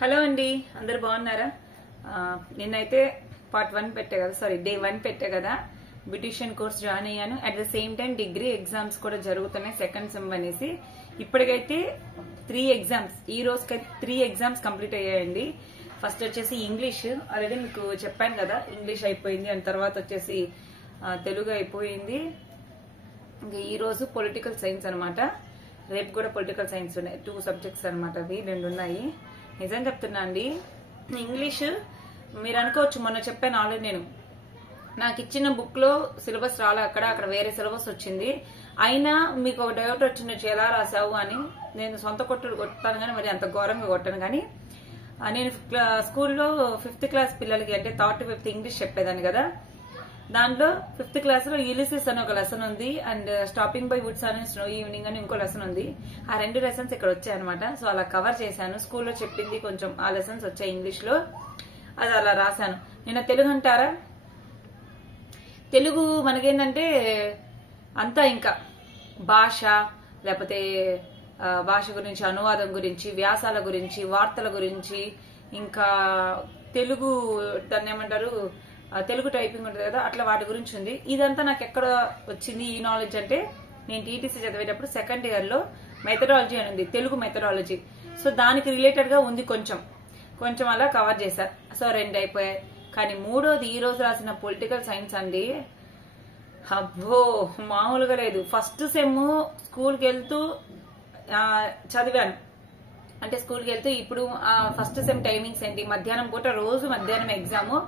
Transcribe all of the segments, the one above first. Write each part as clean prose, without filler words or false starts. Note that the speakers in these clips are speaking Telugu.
హలో అండి, అందరు బాగున్నారా? నిన్నైతే పార్ట్ 1 పెట్టా కదా, సారీ డే 1 పెట్టా కదా. బ్యూటిషియన్ కోర్స్ జాయిన్ అయ్యాను. At the same time degree exams కూడా జరుగుతున్నాయి, సెకండ్ సెమ్ అనేసి. ఇప్పటికైతే 3 ఎగ్జామ్స్, ఈ రోజుకైతే 3 ఎగ్జామ్స్ కంప్లీట్ అయ్యాయండి. ఫస్ట్ వచ్చేసి ఇంగ్లీష్, ఆల్రెడీ మీకు చెప్పాను కదా, ఇంగ్లీష్ అయిపోయింది. అండ్ తర్వాత వచ్చేసి తెలుగు అయిపోయింది. ఇంకా ఈ రోజు పొలిటికల్ సైన్స్ అనమాట. రేపు కూడా పొలిటికల్ సైన్స్ ఉన్నాయి, 2 సబ్జెక్ట్స్ అనమాట. అవి 2 ఉన్నాయి. నిజం చెప్తున్నా అండి, ఇంగ్లీష్ మీరు అనుకోవచ్చు, మొన్న చెప్పాను ఆల్రెడీ నేను, నాకు ఇచ్చిన బుక్ లో సిలబస్ రాలే, అక్కడ వేరే సిలబస్ వచ్చింది. అయినా మీకు ఒక డౌట్ వచ్చిండొచ్చు, ఎలా రాసావు అని. నేను సొంత కొట్టుడు కొట్టాను కానీ మరి అంత ఘోరంగా కొట్టాను. కానీ నేను స్కూల్లో 5th క్లాస్ పిల్లలకి, అంటే 3rd to 5th ఇంగ్లీష్ చెప్పేదాన్ని కదా. దాంట్లో 5th క్లాస్ లో యూలిసిస్ అని ఒక లెసన్ ఉంది, అండ్ స్టాపింగ్ బై వుడ్స్ అని స్నో ఈవినింగ్ అని ఇంకో లెసన్ ఉంది. ఆ 2 లెసన్స్ ఇక్కడ వచ్చాయనమాట. సో అలా కవర్ చేశాను. స్కూల్లో చెప్పింది కొంచెం ఆ లెసన్స్ వచ్చాయి ఇంగ్లీష్ లో, అది అలా రాశాను. నిన్న తెలుగు అంటారా, తెలుగు మనకేంటంటే అంతా ఇంకా భాష, లేకపోతే భాష గురించి, అనువాదం గురించి, వ్యాసాల గురించి, వార్తల గురించి, ఇంకా తెలుగు దాన్ని ఏమంటారు, తెలుగు టైపింగ్ ఉంటుంది కదా, అట్లా వాటి గురించి ఉంది. ఇదంతా నాకు ఎక్కడ వచ్చింది ఈ నాలెడ్జ్ అంటే, నేను టీటీసీ చదివేటప్పుడు 2nd ఇయర్ లో మెథడాలజీ అని ఉంది, తెలుగు మెథడాలజీ. సో దానికి రిలేటెడ్ గా ఉంది, కొంచెం అలా కవర్ చేశారు. సో 2 అయిపోయాయి. కానీ 3వది ఈ రోజు రాసిన పొలిటికల్ సైన్స్ అండి, అబ్బో మామూలుగా లేదు. ఫస్ట్ సెమ్ స్కూల్కి వెళ్తూ చదివాను. అంటే స్కూల్కి వెళ్తూ ఇప్పుడు ఫస్ట్ సెమ్ టైమింగ్స్ ఏంటి, మధ్యాహ్నం పూట రోజు మధ్యాహ్నం ఎగ్జామ్.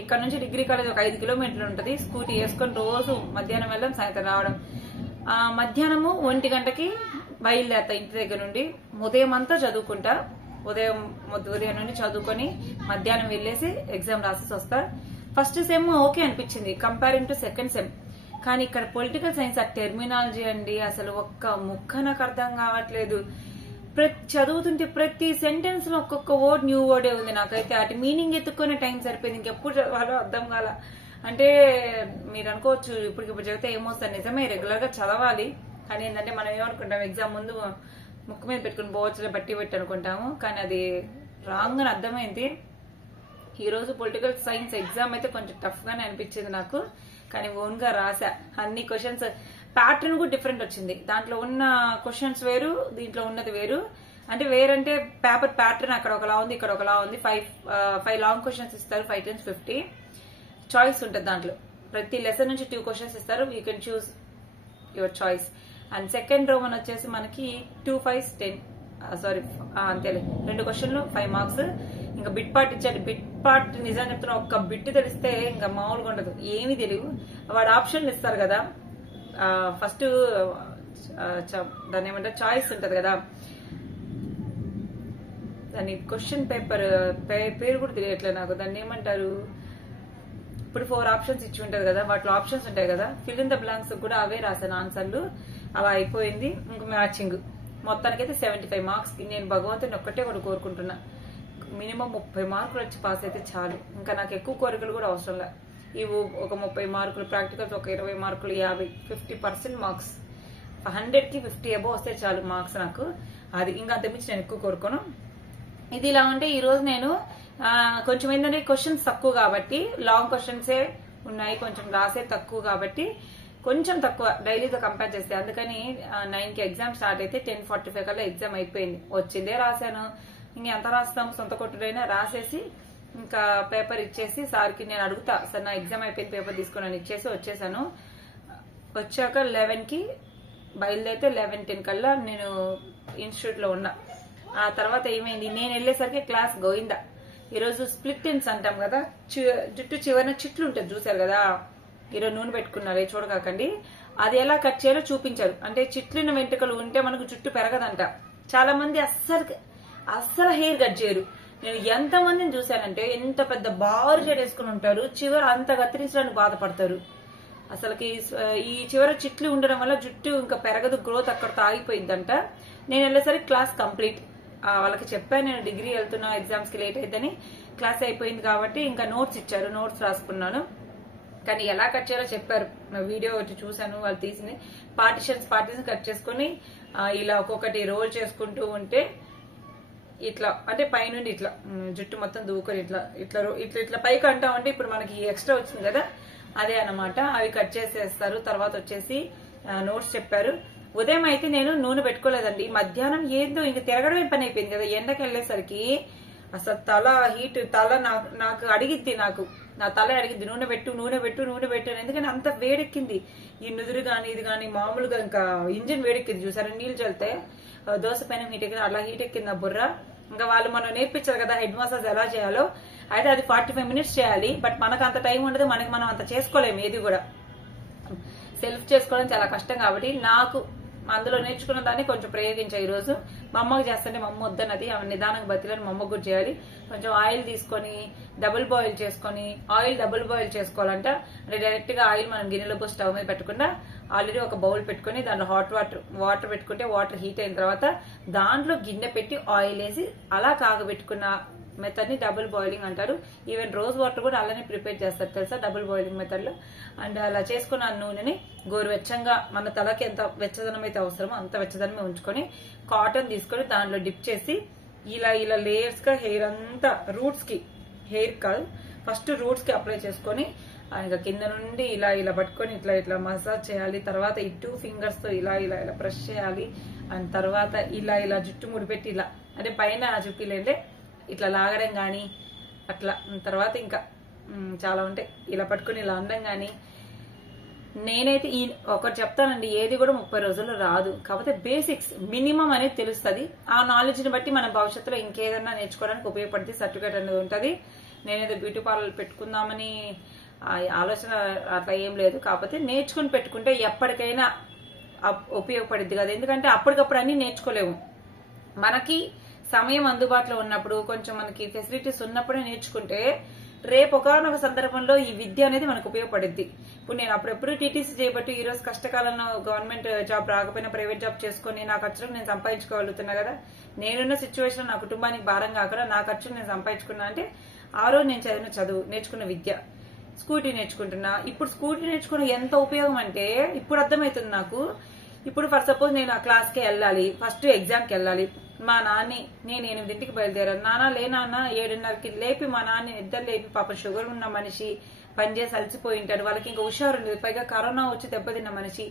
ఇక్కడ నుంచి డిగ్రీ కాలేజ్ ఒక 5 కిలోమీటర్లు ఉంటుంది. స్కూటీ వేసుకొని రోజు మధ్యాహ్నం వెళ్ళడం, సాయంత్రం రావడం. మధ్యాహ్నము 1 గంటకి బయలుదేరతా ఇంటి దగ్గర నుండి. ఉదయం అంతా చదువుకుంటా, ఉదయం నుండి చదువుకొని మధ్యాహ్నం వెళ్ళేసి ఎగ్జామ్ రాసేసి వస్తా. ఫస్ట్ సెమ్ ఓకే అనిపించింది కంపేరింగ్ టు సెకండ్ సెమ్. కానీ ఇక్కడ పొలిటికల్ సైన్స్ ఆ టెర్మినాలజీ అండి, అసలు ఒక్క ముక్క నాకు అర్థం కావట్లేదు. చదువుతుంటే ప్రతి సెంటెన్స్ లో ఒక్కొక్క వర్డ్ న్యూ వర్డే ఉంది. నాకైతే అటు మీనింగ్ ఎత్తుకునే టైం సరిపోయింది, ఇంకెప్పుడు చదవాలో అర్థం కాల. అంటే మీరు అనుకోవచ్చు ఇప్పుడు చదివితే ఏమొస్తుంది, నిజమే రెగ్యులర్ గా చదవాలి. కానీ ఏంటంటే మనం ఏమనుకుంటాం, ఎగ్జామ్ ముందు ముక్కు మీద పెట్టుకుని బోర్డ్స్ బట్టి పెట్టి అనుకుంటాము, కానీ అది రాంగ్ అని అర్థమైంది. ఈ రోజు పొలిటికల్ సైన్స్ ఎగ్జామ్ అయితే కొంచెం టఫ్ గానే అనిపించింది నాకు, కానీ ఓన్ గా రాసా. అన్ని క్వశ్చన్స్ ప్యాటర్న్ కూడా డిఫరెంట్ వచ్చింది. దాంట్లో ఉన్న క్వశ్చన్స్ వేరు, దీంట్లో ఉన్నది వేరు. అంటే వేరంటే పేపర్ ప్యాటర్న్ అక్కడ ఒకలా ఉంది, ఇక్కడ ఒకలా ఉంది. 5 లాంగ్ క్వశ్చన్స్ ఇస్తారు, 5 times 50. చాయిస్ ఉంటుంది దాంట్లో. ప్రతి లెసన్ నుంచి 2 క్వశ్చన్స్ ఇస్తారు, you can choose your choice. And second Roman వచ్చేసి మనకి 2 5 10, సారీ అంతేలే, 2 క్వశ్చన్లు 5 మార్క్స్. ఇంకా బిట్ పార్ట్ ఇచ్చాడు. బిట్ పార్ట్ నిజం చెప్తున్నా, ఒక్క బిట్ తెలిస్తే ఇంకా మామూలుగా ఉండదు, ఏమీ తెలియదు. వాడు ఆప్షన్లు ఇస్తారు కదా, ఫస్ట్ దాన్ని ఏమంటారు, చాయిస్ ఉంటది కదా, దాన్ని క్వశ్చన్ పేపర్ పేరు కూడా తెలియట్లేదు నాకు, దాన్ని ఏమంటారు. ఇప్పుడు 4 ఆప్షన్స్ ఇచ్చి ఉంటది కదా, వాటిలో ఆప్షన్స్ ఉంటాయి కదా, ఫిల్ ఇన్ ద బ్లాంక్స్ కూడా అవే రాశాను ఆన్సర్లు. అలా అయిపోయింది. ఇంక మ్యాచింగ్ మొత్తానికైతే 75 మార్క్స్. నేను భగవంతుని ఒక్కటే కూడా కోరుకుంటున్నా, మినిమం 30 మార్కులు వచ్చి పాస్ అయితే చాలు. ఇంకా నాకు ఎక్కువ కోరికలు కూడా అవసరం లే. ఇవి ఒక 30 మార్కులు, ప్రాక్టికల్స్ ఒక 20 మార్కులు, 50% మార్క్స్. 100కి 50 అబోవ్ వస్తే చాలు మార్క్స్ నాకు. అది ఇంకా అంతమించి నేను ఎక్కువ కోరుకోను. ఇది ఇలా ఉంటే ఈ రోజు నేను కొంచెం ఏంటంటే క్వశ్చన్స్ తక్కువ కాబట్టి, లాంగ్ క్వశ్చన్సే ఉన్నాయి, కొంచెం రాసే తక్కువ కాబట్టి కొంచెం తక్కువ డైలీతో కంపేర్ చేస్తే. అందుకని 9కి ఎగ్జామ్ స్టార్ట్ అయితే 10:45 కల్లా ఎగ్జామ్ అయిపోయింది. వచ్చిందే రాశాను, ఇంకెంత రాస్తాము, సొంత కొట్టుడైనా రాసేసి ఇంకా పేపర్ ఇచ్చేసి సార్కి నేను అడుగుతా, సార్ నా ఎగ్జామ్ అయిపోయింది, పేపర్ తీసుకుని ఇచ్చేసి వచ్చేసాను. వచ్చాక 11కి బయలుదేరితే 11:10 కల్లా నేను ఇన్స్టిట్యూట్ లో ఉన్నా. ఆ తర్వాత ఏమైంది, నేను వెళ్ళేసరికి క్లాస్ గోయిందా. ఈరోజు స్ప్లిట్ ఎండ్స్ అంటాం కదా, జుట్టు చివరిన చిట్లు ఉంటుంది చూసారు కదా, ఈరోజు నూనె పెట్టుకున్నారు, చూడకాకండి. అది ఎలా కట్ చేయాలో చూపించారు. అంటే చిట్లిన వెంట్రుకలు ఉంటే మనకు జుట్టు పెరగదంట. చాలా మంది అస్సలు హెయిర్ కట్ చేయరు. నేను ఎంత మందిని చూశానంటే, ఎంత పెద్ద బారు వేసుకుని ఉంటారు, చివరి అంత కత్తిరించడానికి బాధపడతారు. అసలుకి ఈ చివరి చిట్లు ఉండడం వల్ల జుట్టు ఇంకా పెరగదు, గ్రోత్ అక్కడతో ఆగిపోయిందంట. నేను వెళ్ళేసరికి క్లాస్ కంప్లీట్. వాళ్ళకి చెప్పాను, నేను డిగ్రీ వెళ్తున్నా, ఎగ్జామ్స్ కి లేట్ అయితేని. క్లాస్ అయిపోయింది కాబట్టి ఇంకా నోట్స్ ఇచ్చారు, నోట్స్ రాసుకున్నాను. కానీ ఎలా కట్ చేయాలో చెప్పారు, వీడియో ఒకటి చూసాను వాళ్ళు తీసింది. పార్టీషన్స్ కట్ చేసుకుని ఇలా ఒక్కొక్కటి రోల్ చేసుకుంటూ ఉంటే ఇట్లా అంటే పైనుండి ఇట్లా జుట్టు మొత్తం దూకొని ఇట్లా ఇట్లా ఇట్లా ఇట్లా పైకి అంటామంటే ఇప్పుడు మనకి ఎక్స్ట్రా వచ్చింది కదా అదే అన్నమాట. అవి కట్ చేసేస్తారు. తర్వాత వచ్చేసి నోట్స్ చెప్పారు. ఉదయం అయితే నేను నూనె పెట్టుకోలేదండి. మధ్యాహ్నం ఏందో ఇంక తిరగడమే పని అయిపోయింది కదా. ఎండకి వెళ్ళేసరికి అసలు తల హీట్, తల నాకు అడిగిద్ది, నా తల అడిగిద్ది నూనె పెట్టు నూనె పెట్టు నూనె పెట్టు. ఎందుకంటే అంత వేడెక్కింది. ఈ నుదురు గాని ఇది గాని మామూలుగా ఇంకా ఇంజిన్ వేడెక్కింది చూసారా. నీళ్లు చల్లితే దోశ పైన హీట్ ఎక్కింది, అలా హీట్ ఎక్కింది ఆ బుర్ర. ఇంకా వాళ్ళు మనం నేర్పించారు కదా హెడ్ మసాజ్ ఎలా చేయాలో. అయితే అది 45 మినిట్స్ చేయాలి. బట్ మనకు అంత టైం ఉండదు, మనం అంత చేసుకోలేము. ఏది కూడా సెల్ఫ్ చేసుకోవడం చాలా కష్టం. కాబట్టి నాకు అందులో నేర్చుకున్న దాన్ని కొంచెం ప్రయోగించా ఈ రోజు. మా అమ్మకి చేస్తుంటే మా అమ్మ వద్దన్నది, ఆమె నిదానంగా బతిలని మా అమ్మకు కూడా చేయాలి. కొంచెం ఆయిల్ తీసుకొని డబుల్ బాయిల్ చేసుకొని, ఆయిల్ డబుల్ బాయిల్ చేసుకోవాలంట. అంటే డైరెక్ట్ గా ఆయిల్ మనం గిన్నెలో పోసి స్టవ్ మీద పెట్టకుండా ఆల్రెడీ ఒక బౌల్ పెట్టుకుని దాంట్లో హాట్ వాటర్ పెట్టుకుంటే వాటర్ హీట్ అయిన తర్వాత దాంట్లో గిన్నె పెట్టి ఆయిల్ వేసి అలా కాగబెట్టుకున్న మెథడ్ ని డబుల్ బాయిలింగ్ అంటారు. ఈవెన్ రోజ్ వాటర్ కూడా అలానే ప్రిపేర్ చేస్తారు తెలుసా, డబుల్ బాయిలింగ్ మెథడ్ లో. అండ్ అలా చేసుకున్న నూనెని గోరువెచ్చంగా మన తలకి ఎంత వెచ్చదనం అయితే అవసరమో అంత వెచ్చదనమే ఉంచుకొని కాటన్ తీసుకొని దాంట్లో డిప్ చేసి ఇలా ఇలా లేయర్స్ గా హెయిర్ అంతా రూట్స్ కి, హెయిర్ కాదు ఫస్ట్ రూట్స్ కి అప్లై చేసుకొని ఇంకా కింద నుండి ఇలా ఇలా పట్టుకొని ఇట్లా ఇట్లా మసాజ్ చేయాలి. తర్వాత ఈ 2 ఫింగర్స్ తో ఇలా ఇలా ఇలా ప్రెస్ చేయాలి. అండ్ తర్వాత ఇలా ఇలా జుట్టు ముడిపెట్టి ఇలా అంటే పైన చుక్కీలేంటే ఇట్లా లాగడం గాని అట్లా. తర్వాత ఇంకా చాలా ఉంటాయి. ఇలా పట్టుకుని ఇలా అనడం గాని. నేనైతే ఒకటి చెప్తానండి, ఏది కూడా 30 రోజుల్లో రాదు. కాకపోతే బేసిక్స్ మినిమం అనేది తెలుస్తుంది. ఆ నాలెడ్జ్ ని బట్టి మన భవిష్యత్తులో ఇంకేదన్నా నేర్చుకోవడానికి ఉపయోగపడుతుంది. సర్టిఫికేట్ అనేది ఉంటుంది. నేనైతే బ్యూటీ పార్లర్ పెట్టుకుందామని ఆలోచన అట్లా ఏం లేదు. కాకపోతే నేర్చుకుని పెట్టుకుంటే ఎప్పటికైనా ఉపయోగపడుద్ది కదా. ఎందుకంటే అప్పటికప్పుడు అన్ని నేర్చుకోలేము. మనకి సమయం అందుబాటులో ఉన్నప్పుడు, కొంచెం మనకి ఫెసిలిటీస్ ఉన్నప్పుడే నేర్చుకుంటే రేపు ఒకనొక సందర్భంలో ఈ విద్య అనేది మనకు ఉపయోగపడుద్ది. ఇప్పుడు నేను అప్పుడెప్పుడు టీటీసీ చేయబట్టి ఈ రోజు కష్టకాలంలో గవర్నమెంట్ జాబ్ రాకపోయినా ప్రైవేట్ జాబ్ చేసుకుని నా ఖర్చులకు నేను సంపాదించుకోగలుగుతున్నా కదా. నేనున్న సిచ్యువేషన్ నా కుటుంబానికి భారం కాకుండా నా ఖర్చులు నేను సంపాదించుకున్నా అంటే ఆ రోజు నేను చదివిన చదువు, నేర్చుకున్న విద్య. స్కూటీ నేర్చుకుంటున్నా. ఇప్పుడు స్కూటీ నేర్చుకున్న ఎంత ఉపయోగం అంటే ఇప్పుడు అర్థమవుతుంది నాకు. ఇప్పుడు ఫర్ సపోజ్ నేను ఆ క్లాస్కి వెళ్ళాలి, ఫస్ట్ ఎగ్జామ్కి వెళ్ళాలి. మా నాన్ని నేను 8ంటికి బయలుదేరాను. నాన్న లేనాన్న 7:30కి లేపి మా నాన్న ఇద్దరు లేపి, పాప షుగర్ ఉన్న మనిషి, పనిచేసి అలసిపోయి ఉంటాడు, వాళ్ళకి ఇంకా హుషారు ఉండదు. పైగా కరోనా వచ్చి దెబ్బతిన్న మనిషి.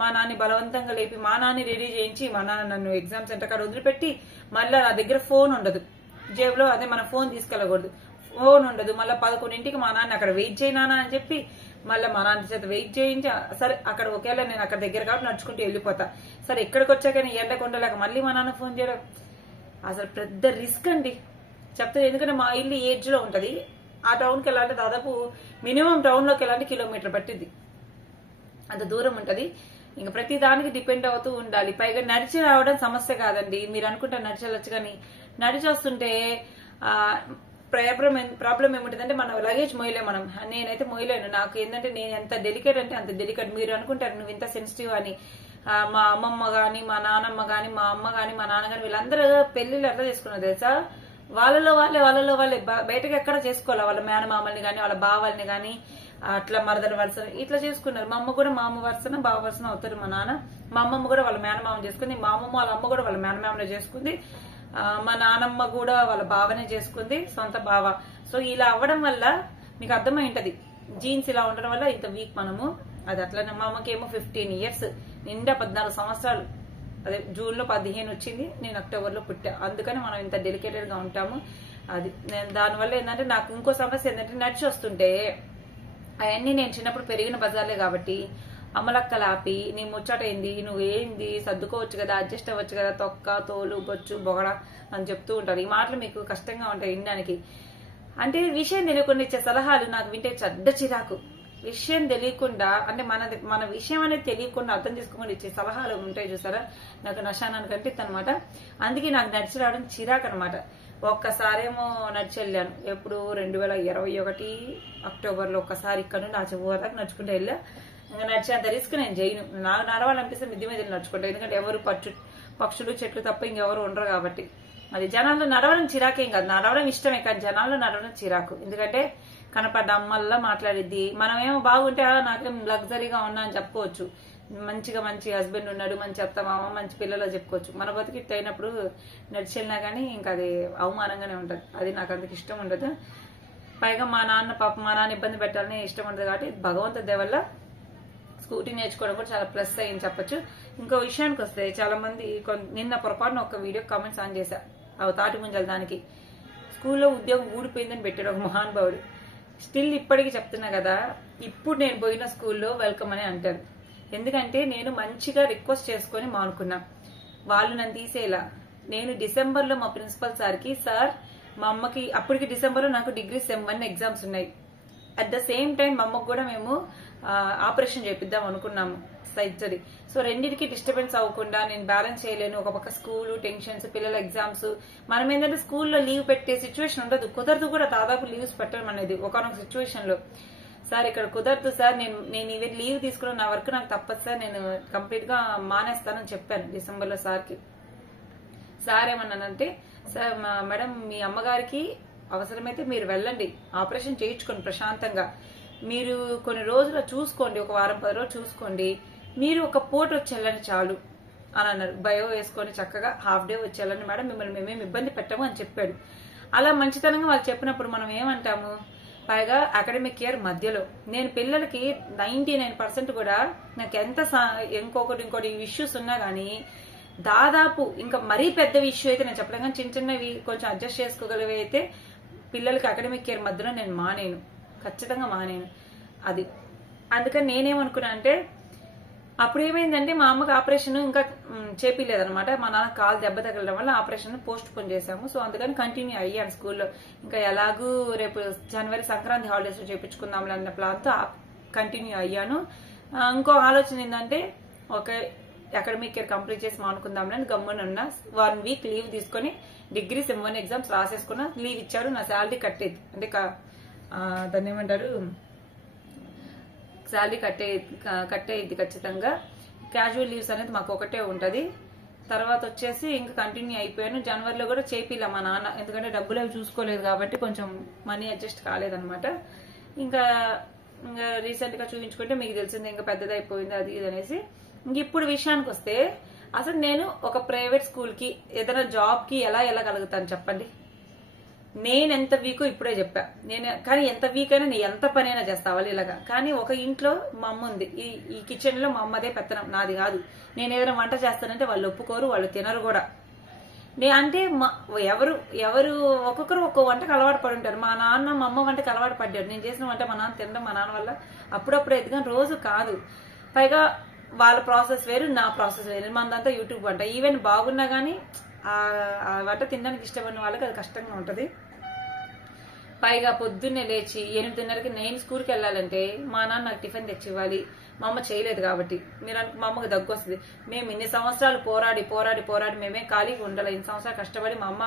మా నాన్ని బలవంతంగా లేపి మా నాన్ని రెడీ చేయించి మా నాన్న నన్ను ఎగ్జామ్ సెంటర్ కాడ వదిలిపెట్టి మళ్ళీ నా దగ్గర ఫోన్ ఉండదు జేబులో, అదే మన ఫోన్ తీసుకెళ్లకూడదు, ఫోన్ ఉండదు. మళ్ళీ 11ంటికి మా నాన్న అక్కడ వెయిట్ చేయనానా అని చెప్పి మళ్ళీ మా నాన్న చేత వెయిట్ చేయించి, సరే అక్కడ ఒకేలా నేను అక్కడ దగ్గర కాబట్టి నడుచుకుంటూ వెళ్ళిపోతా. సరే ఇక్కడికి వచ్చాక ఎండకు ఉండలేక మళ్ళీ మా నాన్న ఫోన్ చేయడం అసలు పెద్ద రిస్క్ అండి చెప్తాను. ఎందుకంటే మా ఇల్లు ఏజ్ లో ఉంటది. ఆ టౌన్కి వెళ్ళాలంటే దాదాపు మినిమం టౌన్ లోకి వెళ్ళాలంటే కిలోమీటర్ పట్టింది, అంత దూరం ఉంటది. ఇంకా ప్రతి దానికి డిపెండ్ అవుతూ ఉండాలి. పైగా నడిచి రావడం సమస్య కాదండి. మీరు అనుకుంటే నడిచి వెళ్ళొచ్చు, కానీ నడిచి వస్తుంటే ప్రాబ్లం ఏముంటుందంటే మనం లగేజ్ మోయలేము. నేనైతే మోయలేను. నాకు ఏంటంటే నేను ఎంత డెలికేట్ అంటే అంత డెలికేట్. మీరు అనుకుంటారు నువ్వు ఇంత సెన్సిటివ్ అని. మా అమ్మమ్మ గాని, మా నానమ్మ గాని, మా అమ్మ గాని, మా నాన్న గాని వీళ్ళందరూ పెళ్లిళ్ళు ఎట్లా చేసుకున్నారు తెలుసా? వాళ్ళలో వాళ్ళే బయటకు ఎక్కడ చేసుకోవాలి. వాళ్ళ మేనమామల్ని గాని, వాళ్ళ బావల్ని గాని, అట్లా మరదల వరుస ఇట్లా చేసుకున్నారు. మా అమ్మ కూడా మా అమ్మ వరుసన బావ వరుసన అవుతారు మా నాన్న. మా అమ్మమ్మ కూడా వాళ్ళ మేనమామ చేసుకుంది. మా అమ్మమ్మ వాళ్ళ అమ్మ కూడా వాళ్ళ మేనమామనే చేసుకుంది. మా నానమ్మ కూడా వాళ్ళ బావనే చేసుకుంది, సొంత బావ. సో ఇలా అవ్వడం వల్ల మీకు అర్థమై ఉంటది, జీన్స్ ఇలా ఉండడం వల్ల ఇంత వీక్ మనము. అది అట్లనే. మా అమ్మకి ఏమో 15 ఇయర్స్ నిండా 14 సంవత్సరాలు. అదే జూన్ లో 15 వచ్చింది, నేను అక్టోబర్ లో పుట్టా. అందుకని మనం ఇంత డెలికేటెడ్ గా ఉంటాము. అది దానివల్ల ఏంటంటే నాకు ఇంకో సమస్య ఏంటంటే నడిచి వస్తుంటే అవన్నీ నేను చిన్నప్పుడు పెరిగిన బజార్లే కాబట్టి అమలక్కలాపి నీ ముచ్చటైంది, నువ్వేంది, సర్దుకోవచ్చు కదా, అడ్జస్ట్ అవ్వచ్చు కదా, తొక్క తోలు బొచ్చు బొగడ అని చెప్తూ ఉంటారు. ఈ మాటలు మీకు కష్టంగా ఉంటాయి వినడానికి. అంటే విషయం తెలియకుండా ఇచ్చే సలహాలు నాకు వింటే చెడ్డ చిరాకు. విషయం తెలియకుండా అంటే మన విషయం అనేది తెలియకుండా అర్థం చేసుకోకుండా ఇచ్చే సలహాలు ఉంటాయి చూసారా, నాకు నశానానికి అంటే అనమాట. అందుకే నాకు నడిచి రావడం చిరాకు అనమాట. ఒక్కసారేమో నడిచి వెళ్ళాను, ఎప్పుడు 2021 అక్టోబర్లో ఒక్కసారి ఇక్కడ నుండి ఆ చెవు దాకా నడుచుకుంటూ వెళ్ళా. ఇంకా నడిచేంత రిస్క్ నేను చేయను. నాకు నడవాలనిపిస్తే మిద్ది మీద నడుచుకుంటా. ఎందుకంటే ఎవరు పక్షులు చెట్లు తప్ప ఇంకెవరు ఉండరు కాబట్టి. అది జనాల్లో నడవడం చిరాకేం కాదు, నడవడం ఇష్టమే, కానీ జనాల్లో నడవడం చిరాకు. ఎందుకంటే కనపడ్డ అమ్మల్లా మాట్లాడిద్ది. మనమేమో బాగుంటే నాకేం లగ్జరీగా ఉన్నా అని చెప్పుకోవచ్చు. మంచిగా మంచి హస్బెండ్ ఉన్నాడు, మంచి అత్త మామ, మంచి పిల్లలు చెప్పుకోవచ్చు. మన బతికి అయినప్పుడు నడిచెళ్ళినా కానీ ఇంకా అది అవమానంగానే ఉంటుంది. అది నాకు అంతకు ఇష్టం ఉండదు. పైగా మా నాన్న ఇబ్బంది పెట్టాలని ఇష్టం ఉండదు. కాబట్టి భగవంతుడి దయ వల్ల స్కూటీ నేర్చుకోవడం కూడా చాలా ప్లస్ అయ్యింది చెప్పొచ్చు. ఇంకో విషయానికి వస్తే చాలా మంది నిన్న పొరపాటున ఒక వీడియో కామెంట్స్ ఆన్ చేశా, తాటి ముంజల దానికి స్కూల్లో ఉద్యోగం ఊడిపోయిందని పెట్టాడు ఒక మహానుభావుడు. స్టిల్ ఇప్పటికీ చెప్తున్నా కదా, ఇప్పుడు నేను పోయిన స్కూల్లో వెల్కమ్ అని అంటారు. ఎందుకంటే నేను మంచిగా రిక్వెస్ట్ చేసుకుని మానుకున్నా, వాళ్ళు నన్ను తీసేలా. నేను డిసెంబర్లో మా ప్రిన్సిపల్ సార్కి, సార్ మా అమ్మకి అప్పటికి డిసెంబర్లో నాకు డిగ్రీ సెమ్ 1 ఎగ్జామ్స్ ఉన్నాయి. అట్ ద సేమ్ టైం మా అమ్మకు కూడా మేము ఆపరేషన్ చేపిద్దాం అనుకున్నాము, సర్జరీ. సో రెండింటికి డిస్టర్బెన్స్ అవ్వకుండా నేను బ్యాలెన్స్ చేయలేను. ఒక పక్క స్కూల్ టెన్షన్స్, పిల్లల ఎగ్జామ్స్. మనం ఏంటంటే స్కూల్లో లీవ్ పెట్టే సిచ్యువేషన్ ఉండదు, కుదరదు కూడా దాదాపు లీవ్స్ పెట్టడం అనేది ఒకనొక సిచ్యువేషన్ లో. సార్ ఇక్కడ కుదరదు సార్, నేను ఇవి లీవ్ తీసుకుని నా వర్క్ నాకు తప్పదు సార్, నేను కంప్లీట్ గా మానేస్తానని చెప్పాను డిసెంబర్లో సార్కి. సార్ ఏమన్నానంటే, సార్ మేడం మీ అమ్మగారికి అవసరమైతే మీరు వెళ్ళండి, ఆపరేషన్ చేయించుకోండి ప్రశాంతంగా, మీరు కొన్ని రోజులు చూసుకోండి, ఒక వారం 10 రోజులు చూసుకోండి, మీరు ఒక పూట వచ్చి వెళ్ళండి చాలు అని అన్నారు. బయో వేసుకొని చక్కగా హాఫ్ డే వచ్చి వెళ్ళండి మేడం, మిమ్మల్ని మేమేమి ఇబ్బంది పెట్టము అని చెప్పాడు. అలా మంచితనంగా వాళ్ళు చెప్పినప్పుడు మనం ఏమంటాము? పైగా అకాడమిక్ ఇయర్ మధ్యలో నేను పిల్లలకి 99% కూడా నాకు ఎంత ఇంకోటి ఇష్యూస్ ఉన్నా గానీ దాదాపు ఇంకా మరీ పెద్ద ఇష్యూ అయితే నేను చెప్పలేను, కానీ చిన్న చిన్నవి కొంచెం అడ్జస్ట్ చేసుకోగలివి అయితే పిల్లలకి అకాడమిక్ ఇయర్ మధ్యలో నేను మానేను, ఖచ్చితంగా మానేను. అది అందుకని నేనేమనుకున్నా అంటే, అప్పుడు ఏమైందంటే మా అమ్మకి ఆపరేషన్ ఇంకా చేపిలేదనమాట. మా నాన్న కాలు దెబ్బ తగలడం వల్ల ఆపరేషన్ పోస్ట్ పోన్ చేశాము. సో అందుకని కంటిన్యూ అయ్యాను స్కూల్లో. ఇంకా ఎలాగూ రేపు జనవరి సంక్రాంతి హాలిడేస్ చేపించుకుందాం అన్న ప్లాన్తో కంటిన్యూ అయ్యాను. ఇంకో ఆలోచన ఏంటంటే, ఓకే అకాడమిక్ ఇయర్ కంప్లీట్ చేసి మానుకుందామని గమ్మున ఉన్నా. 1 వీక్ లీవ్ తీసుకుని డిగ్రీ సెమ్ 1 ఎగ్జామ్స్ రాసేసుకున్నా. లీవ్ ఇచ్చారు, నా శాలరీ కట్టేది, అంటే దాన్ని ఏమంటారు, శాలరీ కట్టేది ఖచ్చితంగా. క్యాజువల్ లీవ్స్ అనేది మాకు ఒకటే ఉంటది. తర్వాత వచ్చేసి ఇంకా కంటిన్యూ అయిపోయాను. జనవరిలో కూడా చేపిలా మా నాన్న, ఎందుకంటే డబ్బులు అవి చూసుకోలేదు కాబట్టి కొంచెం మనీ అడ్జస్ట్ కాలేదనమాట. ఇంకా రీసెంట్ గా చూపించుకుంటే మీకు తెలిసింది ఇంకా పెద్దదైపోయింది అది ఇది అనేసి. ఇంక ఇప్పుడు విషయానికి వస్తే, అసలు నేను ఒక ప్రైవేట్ స్కూల్ కి ఏదైనా జాబ్ కి ఎలా వెళ్ళగలుగుతాను చెప్పండి? నేను ఎంత వీకో ఇప్పుడే చెప్పా. కానీ ఎంత వీక్ అయినా నేను ఎంత పనైనా చేస్తా వాళ్ళు ఇలాగా. కానీ ఒక ఇంట్లో మా అమ్మ ఉంది, ఈ కిచెన్ లో మా అమ్మదే పెత్తనం, నాది కాదు. నేను ఏదైనా వంట చేస్తానంటే వాళ్ళు ఒప్పుకోరు, వాళ్ళు తినరు కూడా. అంటే ఎవరు ఒక్కొక్కరు ఒక్కో వంటకు అలవాటు పడి ఉంటారు. మా నాన్న మా అమ్మ వంటకు అలవాటు పడ్డాడు, నేను చేసిన వంట మా నాన్న తినడం మా నాన్న వల్ల అప్పుడప్పుడు ఎదుగుని రోజు కాదు. పైగా వాళ్ళ ప్రాసెస్ వేరు, నా ప్రాసెస్ వేరు. మనదంతా యూట్యూబ్ వంట. ఈవెన్ బాగున్నా గానీ ఆ వంట తినడానికి ఇష్టపడిన వాళ్ళకి అది కష్టంగా ఉంటది. పైగా పొద్దున్నే లేచి 8:30కి నేను స్కూల్కి వెళ్ళాలంటే మా నాన్న నాకు టిఫిన్ తెచ్చి ఇవ్వాలి. మా అమ్మ చేయలేదు కాబట్టి. మీరు మా అమ్మకి దగ్గు వస్తుంది. మేము ఇన్ని సంవత్సరాలు పోరాడి మేమే ఖాళీగా ఉండాలి. ఇన్ని సంవత్సరాలు కష్టపడి మా అమ్మ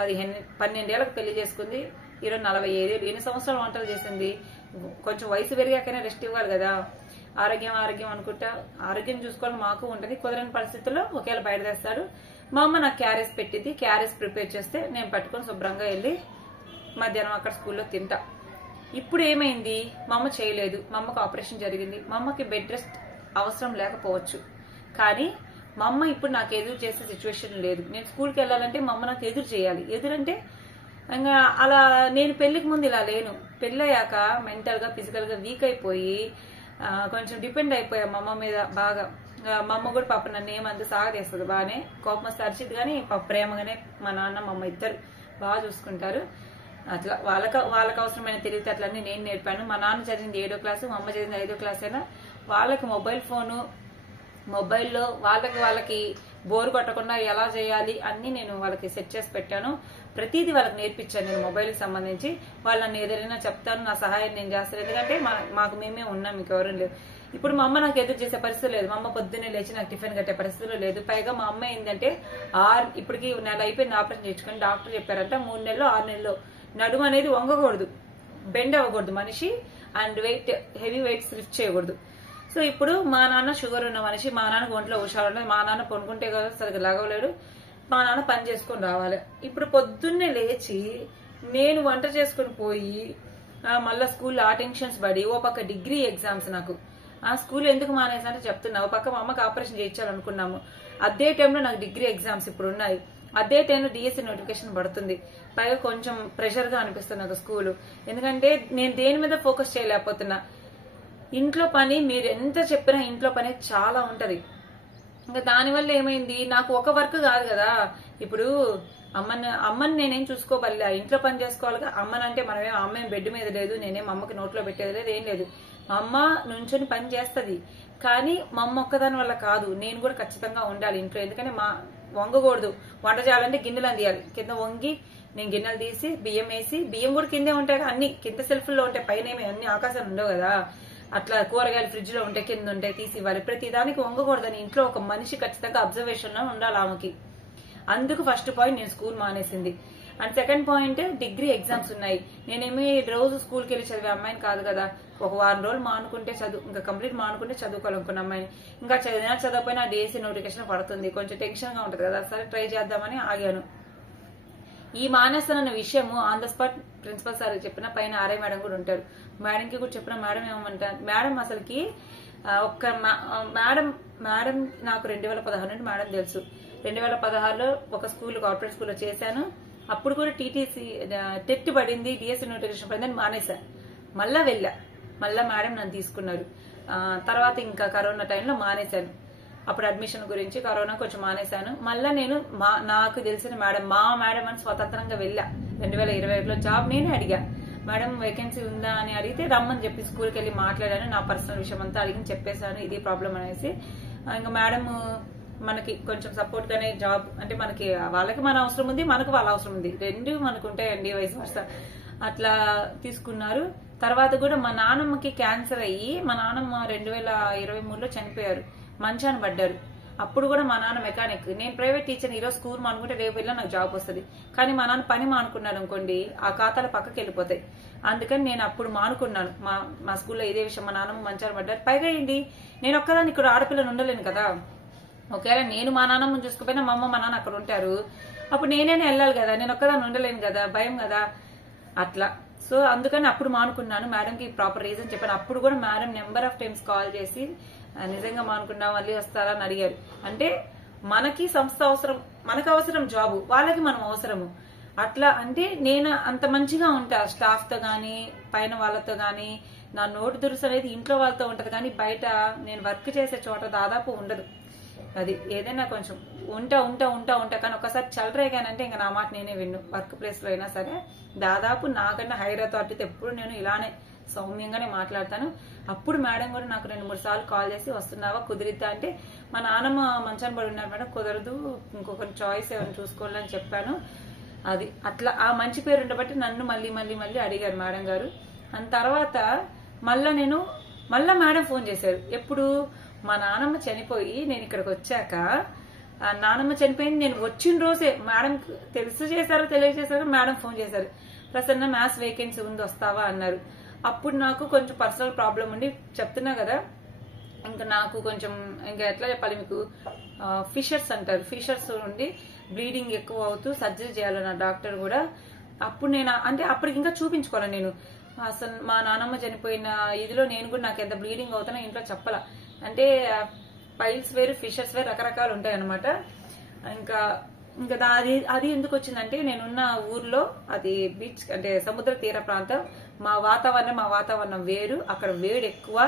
12 ఏళ్ళకి పెళ్లి చేసుకుంది, ఈరోజు 45 ఏళ్ళు. ఎన్ని సంవత్సరాలు వంటలు చేసింది. కొంచెం వయసు పెరిగాకైనా రెస్ట్ ఇవ్వాలి కదా. ఆరోగ్యం అనుకుంటా, ఆరోగ్యం చూసుకోవడం మాకు ఉంటుంది. కుదరని పరిస్థితుల్లో ఒకేలా బయట తెస్తాడు. మా అమ్మ నాకు క్యారేజ్ పెట్టింది, క్యారేజ్ ప్రిపేర్ చేస్తే నేను పట్టుకొని శుభ్రంగా వెళ్ళి మధ్యాహ్నం అక్కడ స్కూల్లో తింటా. ఇప్పుడు ఏమైంది, మా అమ్మ చేయలేదు, మా అమ్మకు ఆపరేషన్ జరిగింది. మా అమ్మకి బెడ్ రెస్ట్ అవసరం లేకపోవచ్చు, కానీ మా అమ్మ ఇప్పుడు నాకు ఎదురు చేసే సిచ్యువేషన్ లేదు. నేను స్కూల్కి వెళ్ళాలంటే మా అమ్మ నాకు ఎదురు చేయాలి. ఎదురంటే ఇంకా అలా నేను పెళ్లికి ముందు ఇలా లేను. పెళ్ళయ్యాక మెంటల్ గా ఫిజికల్ గా వీక్ అయిపోయి కొంచెం డిపెండ్ అయిపోయా మా అమ్మ మీద బాగా. మా అమ్మ కూడా పాప నన్ను ఏమంత సాగదీస్తుంది, బాగానే కోపం వస్తే అరిచిది, కానీ ప్రేమగానే మా నాన్న మా అమ్మ ఇద్దరు బాగా చూసుకుంటారు. అట్లా వాళ్ళకి అవసరమైన తెలివితేటలన్నీ నేను నేర్పాను. మా నాన్న చదివింది 7వ క్లాసు, మా అమ్మ చదివింది 5వ క్లాస్. అయినా వాళ్ళకి మొబైల్లో వాళ్ళకి బోర్ కొట్టకుండా ఎలా చేయాలి అన్ని నేను వాళ్ళకి సెట్ చేసి పెట్టాను. ప్రతిదీ వాళ్ళకి నేర్పించాను నేను మొబైల్కి సంబంధించి. వాళ్ళని ఏదైనా చెప్తాను, నా సహాయం నేను చేస్తాను. ఎందుకంటే మాకు మేమే ఉన్నాం, మీకు ఎవరు లేరు. ఇప్పుడు మా అమ్మ నాకు ఎదురు చేసే పరిస్థితి లేదు. మా అమ్మ పొద్దున్నే లేచి నాకు టిఫిన్ కట్టే పరిస్థితిలో లేదు. పైగా మా అమ్మ ఏంటంటే ఇప్పటికి నెల అయిపోయింది ఆపరేషన్ చేయించుకొని. డాక్టర్ చెప్పారంట 3 నెలలు 6 నెలలు నడుము అనేది వంగకూడదు, బెండ్ అవ్వకూడదు మనిషి, అండ్ హెవీ వెయిట్స్ లిఫ్ట్ చేయకూడదు. సో ఇప్పుడు మా నాన్న షుగర్ ఉన్న మనిషి, మా నాన్నకు ఒంట్లో హుషారు ఉండదు. మా నాన్న కొనుక్కుంటే కదా సరిగ్గా లాగలేడు. మా నాన్న పని చేసుకొని రావాలి. ఇప్పుడు పొద్దున్నే లేచి నేను వంట చేసుకుని పోయి మళ్ళా స్కూల్లో ఆ టెన్షన్స్ పడి, ఓ పక్క డిగ్రీ ఎగ్జామ్స్ నాకు ఆ స్కూల్ ఎందుకు మానేసా అంటే చెప్తున్నావు, పక్క మా అమ్మకి ఆపరేషన్ చేయించాలనుకున్నాము. అదే టైంలో నాకు డిగ్రీ ఎగ్జామ్స్ ఇప్పుడు ఉన్నాయి, అదే టైంలో డిఎస్సి నోటిఫికేషన్ పడుతుంది. పైగా కొంచెం ప్రెషర్ గా అనిపిస్తుంది నాకు స్కూల్, ఎందుకంటే నేను దేని మీద ఫోకస్ చేయలేకపోతున్నా. ఇంట్లో పని మీరు ఎంత చెప్పినా ఇంట్లో పని చాలా ఉంటది. ఇంకా దానివల్ల ఏమైంది, నాకు ఒక వర్క్ కాదు కదా. ఇప్పుడు అమ్మని నేనేం చూసుకోబల్లా, ఇంట్లో పని చేసుకోవాలిగా. అమ్మనంటే మనమేం అమ్మేం బెడ్ మీద లేదు, నేనేం అమ్మకి నోట్లో పెట్టేది లేదు, ఏం లేదు. మా అమ్మ నుంచొని పని చేస్తుంది, కానీ మా అమ్మ ఒక్కదాని వల్ల కాదు, నేను కూడా ఖచ్చితంగా ఉండాలి ఇంట్లో. ఎందుకంటే వంగకూడదు, వంట చేయాలంటే గిన్నెలు అందియాలి. కింద వంగి నేను గిన్నెలు తీసి బియ్యం వేసి, బియ్యం కూడా కిందే ఉంటాయి, అన్ని కింద సెల్ఫ్లో ఉంటాయి, పైన ఏమి అన్ని ఆకాశాలు ఉండవు కదా. అట్లా కూరగాయలు ఫ్రిడ్జ్ లో ఉంటాయి, కింద ఉంటాయి, తీసి ఇవ్వాలి. ప్రతి దానికి వంగకూడదని ఇంట్లో ఒక మనిషి ఖచ్చితంగా అబ్జర్వేషన్ లో ఉండాలి ఆమెకి. అందుకు ఫస్ట్ పాయింట్ నేను స్కూల్ మానేసింది. And second point, degree exams ఉన్నాయి. నేనేమి రోజు స్కూల్కి వెళ్ళి చదివే అమ్మాయిని కాదు కదా. ఒక వారం రోజులు మానుకుంటే ఇంకా కంప్లీట్ మానుకుంటే చదువుకోవాలనుకున్న అమ్మాయిని. ఇంకా చదవకపోయినా డిఎస్సి నోటిఫికేషన్ పడుతుంది, కొంచెం టెన్షన్ గా ఉంటుంది కదా, సరే ట్రై చేద్దామని ఆగాను. ఈ మానేస్తానన్న విషయము on the spot principal sir చెప్పిన, పైన ఆర్ఐ మేడం కూడా ఉంటారు, మేడంకి కూడా చెప్పిన. మేడం ఏమంటారు, మేడం అసలుకి ఒక్క మేడం నాకు 2016 నుండి మేడం తెలుసు. 2016లో ఒక స్కూల్, కార్పొరేట్ స్కూల్లో చేశాను. అప్పుడు కూడా టీటీసీ టెట్ పడింది, డిఎస్సి నోటిఫికేషన్ పడిందని మానేశాను. మళ్ళా మళ్ళా మేడం నన్ను తీసుకున్నారు. తర్వాత ఇంకా కరోనా టైంలో మానేశాను. అప్పుడు అడ్మిషన్ గురించి కరోనా కొంచెం మానేశాను. మళ్ళా నేను నాకు తెలిసిన మా మేడం అని స్వతంత్రంగా వెళ్ళా. 2021లో జాబ్ నేనే అడిగా. మేడం వేకెన్సీ ఉందా అని అడిగితే రమ్మని చెప్పి స్కూల్కి వెళ్ళి మాట్లాడాను. నా పర్సనల్ విషయం అంతా అడిగి చెప్పేశాను, ఇది ప్రాబ్లం అనేసి. ఇంకా మేడం మనకి కొంచెం సపోర్ట్ గానే, జాబ్ అంటే మనకి వాళ్ళకి మన అవసరం ఉంది, మనకు వాళ్ళ అవసరం ఉంది, రెండు మనకు ఉంటాయండి, వయసు వర్ష అట్లా తీసుకున్నారు. తర్వాత కూడా మా నాన్నమ్మకి క్యాన్సర్ అయ్యి, మా నాన్నమ్మ 2023లో చనిపోయారు, మంచాన పడ్డారు. అప్పుడు కూడా మా నాన్న మెకానిక్, నేను ప్రైవేట్ టీచర్. ఈరోజు స్కూల్ మానుకుంటే రేపు వెళ్ళా నాకు జాబ్ వస్తుంది. కానీ మా నాన్న పని మానుకున్నాడు అనుకోండి, ఆ ఖాతాలు పక్కకి వెళ్ళిపోతాయి. అందుకని నేను అప్పుడు మానుకున్నాను. మా స్కూల్లో ఇదే విషయం, మా నాన్నమ్మ మంచాన పడ్డారు. పైగా ఏంటి, నేను ఒక్కదాన్ని ఇక్కడ ఆడపిల్లని ఉండలేను కదా. ఒకవేళ నేను మా నాన్నమ్మని చూసుకుపోయినా మా అమ్మ మా నాన్న అక్కడ ఉంటారు, అప్పుడు నేనైనా వెళ్ళాలి కదా, నేను ఒక్కదాన్ని ఉండలేను కదా, భయం కదా అట్లా. సో అందుకని అప్పుడు మానుకున్నాను. మేడంకి ప్రాపర్ రీజన్ చెప్పాను. అప్పుడు కూడా madam number of times call చేసి నిజంగా మానుకున్నా మళ్ళీ వస్తారా అని అడిగారు. అంటే మనకి సంస్థ అవసరం, మనకు అవసరం జాబు, వాళ్ళకి మనం అవసరము. అట్లా అంటే నేను అంత మంచిగా ఉంటా స్టాఫ్ తో గానీ, పైన వాళ్ళతో గానీ. నా నోటు దురుసు అనేది ఇంట్లో వాళ్ళతో ఉంటది, కానీ బయట నేను వర్క్ చేసే చోట దాదాపు ఉండదు. అది ఏదైనా కొంచెం ఉంటా కానీ ఒకసారి చల్లరేగానంటే ఇంకా నా మాట నేనే విన్ను. వర్క్ ప్లేస్ లో అయినా సరే దాదాపు నాకన్నా హైయర్ అథారిటీతో ఎప్పుడు నేను ఇలానే సౌమ్యంగానే మాట్లాడతాను. అప్పుడు మేడం కూడా నాకు 2-3 సార్లు కాల్ చేసి, వస్తున్నావా, కుదిరిద్దా అంటే, మా నాన్నమ్మ మంచాన్ని పడి ఉన్నారు మేడం, కుదరదు, ఇంకొక చాయిస్ ఏమైనా చూసుకోవాలని చెప్పాను. అది అట్లా ఆ మంచి పేరు ఉండబట్టి నన్ను మళ్ళీ అడిగారు మేడం గారు. అండ్ తర్వాత మళ్ళా మేడం ఫోన్ చేశారు. ఎప్పుడు, మా నాన్నమ్మ చనిపోయి నేను ఇక్కడికి వచ్చాక, నానమ్మ చనిపోయింది నేను వచ్చిన రోజే మేడం తెలియజేశారు. మేడం ఫోన్ చేశారు, ప్రసన్న మ్యాథ్స్ వేకెన్సీ ఉంది, వస్తావా అన్నారు. అప్పుడు నాకు కొంచెం పర్సనల్ ప్రాబ్లం ఉండి, చెప్తున్నా కదా, ఇంకా నాకు కొంచెం ఇంకా ఎట్లా చెప్పాలి మీకు, ఫిషర్స్ అంటారు, ఫిషర్స్ ఉండి బ్లీడింగ్ ఎక్కువ అవుతూ సర్జరీ చేయాలన్న డాక్టర్ కూడా. అప్పుడు నేను అంటే అప్పటికి ఇంకా చూపించుకోవాలి నేను. అసలు మా నానమ్మ చనిపోయిన ఇదిలో నేను కూడా నాకు ఎంత బ్లీడింగ్ అవుతున్నా ఇంట్లో చెప్పాల. అంటే పైల్స్ వేరు, ఫిషర్స్ వేరు, రకరకాలు ఉంటాయి అనమాట. ఇంకా అది ఎందుకు వచ్చిందంటే, నేనున్న ఊర్లో అది బీచ్ అంటే సముద్ర తీర ప్రాంతం. మా వాతావరణం వేరు, అక్కడ వేడి ఎక్కువ.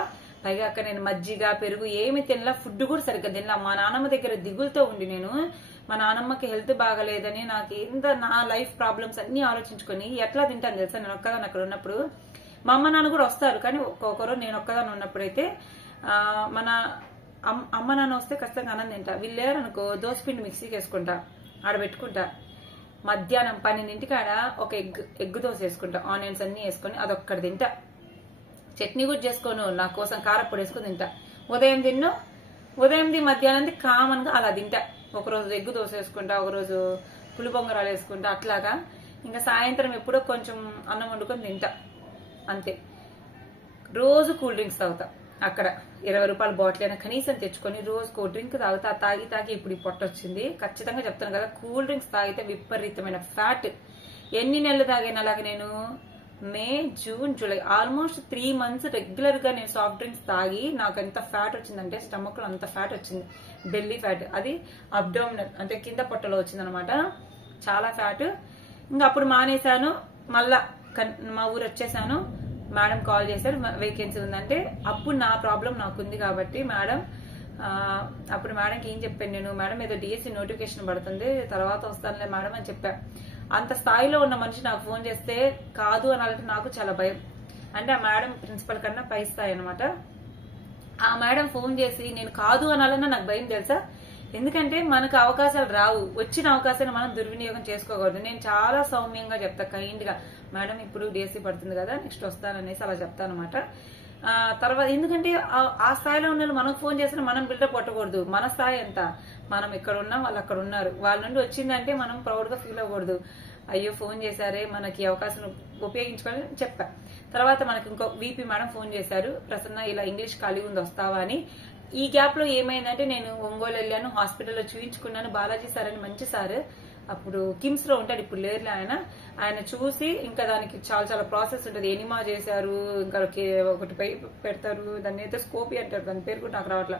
పైగా అక్కడ నేను మజ్జిగ, పెరుగు ఏమి తినలా, ఫుడ్ కూడా సరిగ్గా తినలా. మా నాన్నమ్మ దగ్గర దిగులతో ఉండి నేను, మా నాన్నమ్మకి హెల్త్ బాగలేదని, నాకు నా లైఫ్ ప్రాబ్లమ్స్ అన్ని ఆలోచించుకొని ఎట్లా తింటాను తెలుసా నేను ఒక్కదాన్ని అక్కడ ఉన్నప్పుడు. మా అమ్మ నాన్న కూడా వస్తారు, కానీ ఒక్కొక్కరు నేను ఒక్కదాన్ని ఉన్నప్పుడైతే మన అమ్మ నాన్న వస్తే ఖచ్చితంగా అన్నం తింటా. వీళ్ళేరనుకో దోసపిండి మిక్సీకి వేసుకుంటా, ఆడబెట్టుకుంటా. మధ్యాహ్నం 12 కాడ ఒక ఎగ్ దోశ వేసుకుంటా, ఆనియన్స్ అన్ని వేసుకొని అదొక్కటి తింటా. చట్నీ కూడా చేసుకోను, నా కోసం కారప్పొడి వేసుకుని తింటా. ఉదయంది మధ్యాహ్నంది కామన్ గా అలా తింటా. ఒకరోజు ఎగ్ దోశ వేసుకుంటా, ఒకరోజు పులి పొంగరాలు వేసుకుంటా, అట్లాగా. ఇంకా సాయంత్రం ఎప్పుడో కొంచెం అన్నం వండుకొని తింటా, అంతే. రోజు కూల్ డ్రింక్స్ తాగుతా. అక్కడ 20 రూపాయల బాటిల్ అయినా కనీసం తెచ్చుకొని రోజు కూల్ డ్రింక్ తాగుతా. తాగి ఇప్పుడు ఈ పొట్ట వచ్చింది. ఖచ్చితంగా చెప్తాను కదా, కూల్ డ్రింక్స్ తాగితే విపరీతమైన ఫ్యాట్. ఎన్ని నెలలు తాగాను అలాగే నేను, May, June, July almost 3 months regular గా నేను సాఫ్ట్ డ్రింక్స్ తాగి నాకు ఎంత ఫ్యాట్ వచ్చిందంటే స్టమక్ లో అంత ఫ్యాట్ వచ్చింది, బెల్లీ ఫ్యాట్, అది అబ్డామినల్ అంటే కింద పొట్టలో వచ్చిందనమాట, చాలా ఫ్యాట్. ఇంకా అప్పుడు మానేశాను, మళ్ళా మా ఊరు వచ్చేసాను. మేడం కాల్ చేశారు వేకెన్సీ ఉందంటే, అప్పుడు నా ప్రాబ్లం నాకుంది కాబట్టి మేడం, అప్పుడు మేడంకి ఏం చెప్పాను నేను, మేడం ఏదో డిఎస్సి నోటిఫికేషన్ పడుతుంది తర్వాత వస్తానులే మేడం అని చెప్పా. అంత స్థాయిలో ఉన్న మనిషి నాకు ఫోన్ చేస్తే కాదు అనాలంటే నాకు చాలా భయం. అంటే ఆ మేడం ప్రిన్సిపల్ కన్నా పై స్థాయి అనమాట. ఆ మేడం ఫోన్ చేసి నేను కాదు అనాలన్నా నాకు భయం తెలుసా, ఎందుకంటే మనకు అవకాశాలు రావు, వచ్చిన అవకాశాన్ని మనం దుర్వినియోగం చేసుకోకూడదు. నేను చాలా సౌమ్యంగా చెప్తా, కైండ్ గా, మేడం ఇప్పుడు డిఎస్సి పడుతుంది కదా నెక్స్ట్ వస్తాననేసి అలా చెప్తాను అనమాట. తర్వాత ఎందుకంటే ఆ స్థాయిలో ఉన్న మనకు ఫోన్ చేసినా మనం బిల్డప్ కొట్టకూడదు. మన స్థాయి ఎంత, మనం ఇక్కడ ఉన్నాం వాళ్ళు అక్కడ ఉన్నారు, వాళ్ళ నుండి వచ్చిందంటే మనం ప్రౌడ్ గా ఫీల్ అవ్వకూడదు. అయ్యో ఫోన్ చేశారే మనకి అవకాశం ఉపయోగించుకోవాలని చెప్పా. తర్వాత మనకి ఇంకో వీపీ మేడం ఫోన్ చేశారు, ప్రసన్న ఇలా ఇంగ్లీష్ ఖాళీ ఉంది వస్తావా అని. ఈ గ్యాప్ లో ఏమైందంటే నేను ఒంగోలు వెళ్ళాను, హాస్పిటల్లో చూపించుకున్నాను. బాలాజీ సార్ అని మంచి సార్, అప్పుడు కిమ్స్ లో ఉంటాడు, ఇప్పుడు లేరులే ఆయన చూసి ఇంకా దానికి చాలా చాలా ప్రాసెస్ ఉంటుంది. ఎనిమా చేశారు, ఇంకా ఒకటి పై పెడతారు, దాన్ని అయితే స్కోపీ అంటారు, దాని పేరు కూడా నాకు రావట్లా,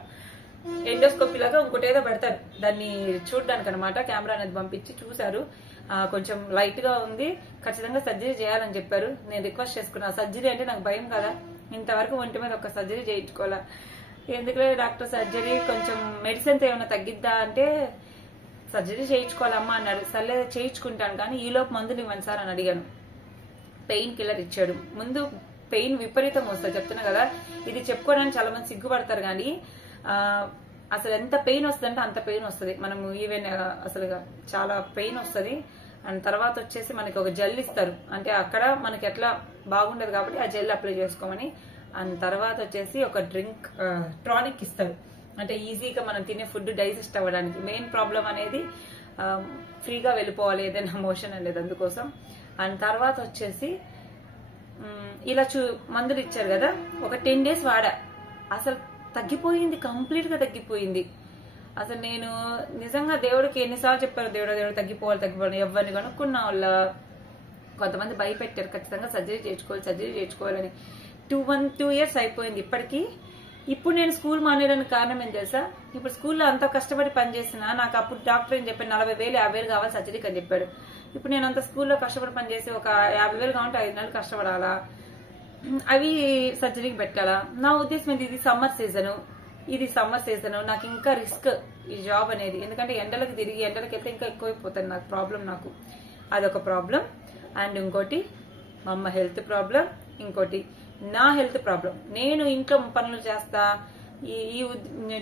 ఎండోస్కోపీ లాగా ఇంకోటి ఏదో పెడతారు దాన్ని చూడడానికి అనమాట. కెమెరా అనేది పంపించి చూశారు, కొంచెం లైట్ గా ఉంది, ఖచ్చితంగా సర్జరీ చేయాలని చెప్పారు. నేను రిక్వెస్ట్ చేసుకున్నా, సర్జరీ అంటే నాకు భయం కదా, ఇంతవరకు ఒంటి మీద ఒక సర్జరీ చేయించుకోవాలా, ఎందుకంటే డాక్టర్ సర్జరీ కొంచెం మెడిసిన్ ఏమైనా తగ్గిద్దా అంటే సర్జరీ చేయించుకోవాలమ్మా అన్నాడు. సర్లే చేయించుకుంటాను కానీ ఈలోపు మందులు ఇవ్వండి సార్ అని అడిగాను. పెయిన్ కిల్లర్ ఇచ్చాడు. ముందు పెయిన్ విపరీతం వస్తుంది చెప్తున్నా కదా, ఇది చెప్పుకోవడానికి చాలా మంది సిగ్గుపడతారు కానీ అసలు ఎంత పెయిన్ వస్తుందంటే అంత పెయిన్ వస్తుంది. మనం ఈవెన్ అసలు చాలా పెయిన్ వస్తుంది. అండ్ తర్వాత వచ్చేసి మనకి ఒక జెల్ ఇస్తారు, అంటే అక్కడ మనకి ఎట్లా బాగుండదు కాబట్టి ఆ జెల్ అప్లై చేసుకోమని. అండ్ తర్వాత వచ్చేసి ఒక డ్రింక్ టానిక్ ఇస్తారు, అంటే ఈజీగా మనం తినే ఫుడ్ డైజెస్ట్ అవ్వడానికి. మెయిన్ ప్రాబ్లం అనేది ఫ్రీగా వెళ్ళిపోవాలి ఏదైనా మోషన్ అనేది, అందుకోసం. అండ్ తర్వాత వచ్చేసి ఇలా మందులు ఇచ్చారు కదా, ఒక 10 days వాడా, అసలు తగ్గిపోయింది, కంప్లీట్ గా తగ్గిపోయింది. అసలు నేను నిజంగా దేవుడికి ఎన్నిసార్లు చెప్పాను, దేవుడు తగ్గిపోవాలి, ఎవరిని కనుక్కున్న వాళ్ళ కొంతమంది భయపెట్టారు, ఖచ్చితంగా సర్జరీ చేయించుకోవాలని. 2 years అయిపోయింది ఇప్పటికీ. ఇప్పుడు నేను స్కూల్ మానేయడానికి కారణం ఏం తెలుసా, ఇప్పుడు స్కూల్లో అంత కష్టపడి పనిచేసినా నాకు అప్పుడు డాక్టర్ ఏం చెప్పాడు, 40,000 50,000 కావాలి సర్జరీకి అని చెప్పాడు. ఇప్పుడు నేను అంత స్కూల్లో కష్టపడి పనిచేసి ఒక 50,000 కావాలంటే 5 నెలలు కష్టపడాలా, అవి సర్జరీకి పెట్టాలా. నా ఉద్దేశం ఏంటి, ఇది సమ్మర్ సీజన్, నాకు ఇంకా రిస్క్ ఈ జాబ్ అనేది, ఎందుకంటే ఎండలకు వెళ్తే ఇంకా ఎక్కువైపోతుంది నాకు ప్రాబ్లం, నాకు అదొక ప్రాబ్లం. అండ్ ఇంకోటి మా అమ్మ హెల్త్ ప్రాబ్లం, ఇంకోటి నా హెల్త్ ప్రాబ్లం. నేను ఇంట్లో పనులు చేస్తా, ఈ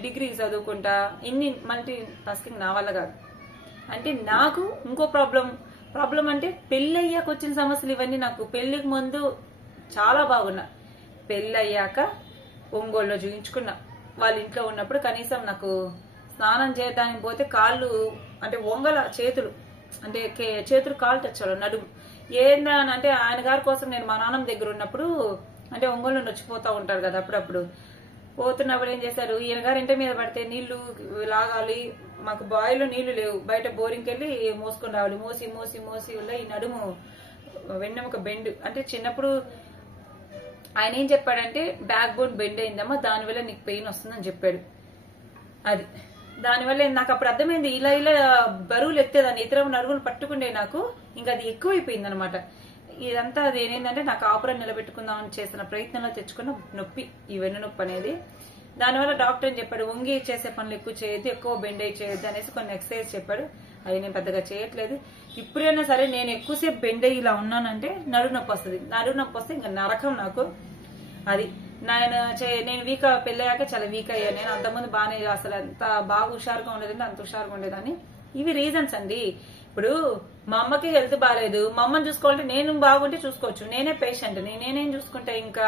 డిగ్రీ చదువుకుంటా, ఇన్ని మల్టీ టాస్కింగ్ నా వల్ల కాదు. అంటే నాకు ఇంకో ప్రాబ్లం అంటే పెళ్లి అయ్యాక వచ్చిన సమస్యలు ఇవన్నీ. నాకు పెళ్లికి ముందు చాలా బాగున్నా, పెళ్లి అయ్యాక ఒంగోలులో చూయించుకున్నా. వాళ్ళ ఇంట్లో ఉన్నప్పుడు కనీసం నాకు స్నానం చేయడానికి పోతే కాళ్ళు అంటే వంగల చేతులు, అంటే చేతులు కాళ్ళు తెచ్చాడు, నడుము ఏందా అంటే ఆయన గారి కోసం నేను మా నాన్నమ్మ దగ్గర ఉన్నప్పుడు, అంటే ఒంగోలు నుండి వచ్చిపోతా ఉంటారు కదా, అప్పుడప్పుడు పోతున్నప్పుడు ఏం చేశారు, ఈయన గారు ఇంటి మీద పడితే నీళ్లు లాగాలి, మాకు బావిలో నీళ్లు లేవు, బయట బోరింగ్కి వెళ్ళి మోసుకొని రావాలి, మోసి ఈ నడుము వెన్నెముక బెండ్. అంటే చిన్నప్పుడు ఆయన ఏం చెప్పాడంటే బ్యాక్ బోన్ బెండ్ అయిందమ్మా, దానివల్ల నీకు పెయిన్ వస్తుందని చెప్పాడు. అది దానివల్ల నాకు అప్పుడు అర్థమైంది, ఇలా బరువులు ఎత్తేదాన్ని, ఇతర నడుగులు పట్టుకుండే నాకు ఇంకా అది ఎక్కువైపోయింది అనమాట. ఇదంతా అది ఏంటంటే నాకు ఆపురం నిలబెట్టుకుందామని చేసిన ప్రయత్నంలో తెచ్చుకున్న నొప్పి, ఈ వెన్ను నొప్పి అనేది. దానివల్ల డాక్టర్ అని చెప్పాడు, వంగి చేసే పనులు ఎక్కువ చేయొద్దు, ఎక్కువ బెండ్ అయ్యి చేయొద్దు అనేసి కొన్ని ఎక్సర్సైజ్ చెప్పాడు. అవి నేను పెద్దగా చేయట్లేదు. ఇప్పుడైనా సరే నేను ఎక్కువసేపు బెండ్ అయ్యి ఇలా ఉన్నానంటే నడుము నొప్పి వస్తుంది. నడుము నొప్పి వస్తే ఇంకా నరకం నాకు. అది నేను వీక్ పెళ్ళయ్యాక చాలా వీక్ అయ్యాను. నేను అంతకుముందు బాగానే అసలు ఎంత బాగా హుషారుగా ఉండేదంటే అంత హుషారుగా ఉండేదాన్ని. ఇవి రీజన్స్ అండి. ఇప్పుడు మా అమ్మకి హెల్త్ బాగాలేదు, మా అమ్మని చూసుకోవాలంటే నేను బాగుంటే చూసుకోవచ్చు, నేనే పేషెంట్, నేనేం చూసుకుంటా ఇంకా.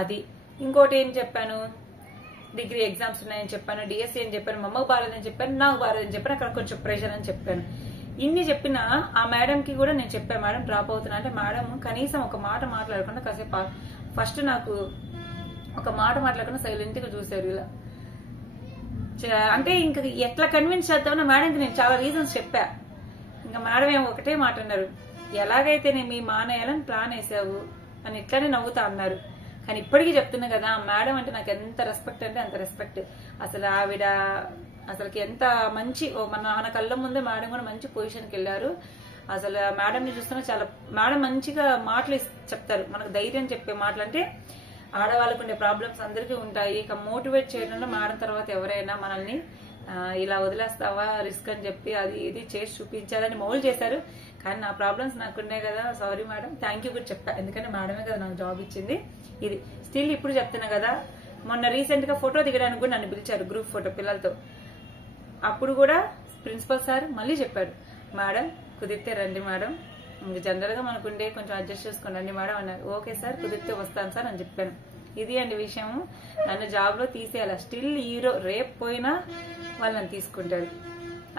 అది ఇంకోటి ఏం చెప్పాను, డిగ్రీ ఎగ్జామ్స్ ఉన్నాయని చెప్పాను, డిఎస్సీ అని చెప్పాను, మా అమ్మకు బాగాలేదని చెప్పాను, నాకు బాగాలేదని చెప్పాను, అక్కడ కొంచెం ప్రెషర్ అని చెప్పాను. ఇన్ని చెప్పినా ఆ మేడం కి కూడా నేను చెప్పాను, మేడం డ్రాప్ అవుతున్నా అంటే మేడం కనీసం ఒక మాట మాట్లాడకుండా కాసేపు ఫస్ట్ నాకు ఒక మాట మాట్లాడకుండా సైలెంట్ గా చూసారు ఇలా. అంటే ఇంకా ఎట్లా కన్విన్స్ చేద్దామన్నా మేడంకి నేను చాలా రీజన్స్ చెప్పా. ఇంకా మేడం ఏమో ఒకటే మాట అన్నారు, ఎలాగైతే నేను మీ మానేయాలని ప్లాన్ వేసావు అని ఇట్లానే నవ్వుతా అన్నారు. కానీ ఇప్పటికీ చెప్తున్నా కదా, మేడం అంటే నాకు ఎంత రెస్పెక్ట్ అంటే అంత రెస్పెక్ట్. అసలు ఆవిడ అసలుకి ఎంత మంచి, మన కళ్ళ ముందే మేడం కూడా మంచి పొజిషన్కి వెళ్ళారు. అసలు మేడంని చూస్తున్నా చాలా, మేడం మంచిగా మాటలు చెప్తారు, మనకు ధైర్యం చెప్పే మాటలు. అంటే ఆడవాళ్ళకు ఉండే ప్రాబ్లమ్స్ అందరికీ ఉంటాయి, ఇక మోటివేట్ చేయడంలో మేడం తర్వాత ఎవరైనా మనల్ని ఇలా వదిలేస్తావా రిస్క్ అని చెప్పి అది ఇది చేసి చూపించాలని మౌలు చేశారు. కానీ నా ప్రాబ్లమ్స్ నాకున్నాయి కదా, సారీ మేడం, థ్యాంక్ యూ కూడా చెప్పా, ఎందుకంటే మేడమే కదా నాకు జాబ్ ఇచ్చింది. ఇది స్టిల్ ఇప్పుడు చెప్తున్నా కదా, మొన్న రీసెంట్ గా ఫోటో దిగడానికి కూడా నన్ను పిలిచారు, గ్రూప్ ఫోటో పిల్లలతో. అప్పుడు కూడా ప్రిన్సిపల్ సార్ మళ్ళీ చెప్పాడు, మేడం కుదిరితే రండి మేడం, ఇంక జనరల్ గా మనకుండే కొంచెం అడ్జస్ట్ చేసుకుని రండి మేడం అన్నారు. ఓకే సార్ కుదిరితే వస్తాను సార్ అని చెప్పాను. ఇది అండి విషయం, నన్ను జాబ్ లో తీసేయాలి. స్టిల్ రేపు పోయినా వాళ్ళు నన్ను తీసుకుంటారు.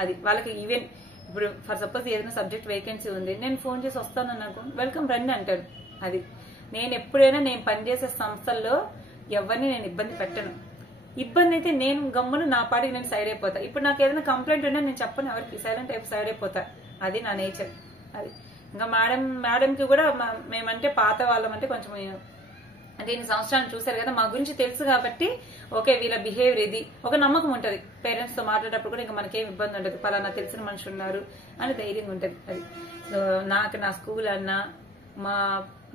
అది వాళ్ళకి ఈవెన్ ఇప్పుడు ఫర్ సపోజ్ ఏదైనా సబ్జెక్ట్ వేకెన్సీ ఉంది, నేను ఫోన్ చేసి వస్తాను అనుకో, వెల్కమ్ రండి అంటారు. అది నేను ఎప్పుడైనా నేను పనిచేసే సంస్థల్లో ఎవరిని నేను ఇబ్బంది పెట్టను. ఇబ్బంది అయితే నేను గమ్మును నా పాటికి నేను సైడ్ అయిపోతా. ఇప్పుడు నాకు ఏదైనా కంప్లైంట్ ఉన్నా నేను చెప్పను ఎవరికి, సైలెంట్ అయిపోయి సైడ్ అయిపోతా. అది నా నేచర్. అది ఇంకా మేడంకి కూడా మేమంటే పాత వాళ్ళం అంటే కొంచెం అంటే ఇన్ని సంవత్సరాలు చూసారు కదా, మా గురించి తెలుసు కాబట్టి ఓకే వీళ్ళ బిహేవియర్ ఇది ఒక నమ్మకం ఉంటది. పేరెంట్స్ తో మాట్లాడేటప్పుడు కూడా ఇంకా మనకేం ఇబ్బంది ఉండదు, పలానా తెలిసిన మనిషి ఉన్నారు అని ధైర్యంగా ఉంటది. అది నాకు నా స్కూల్ అన్నా, మా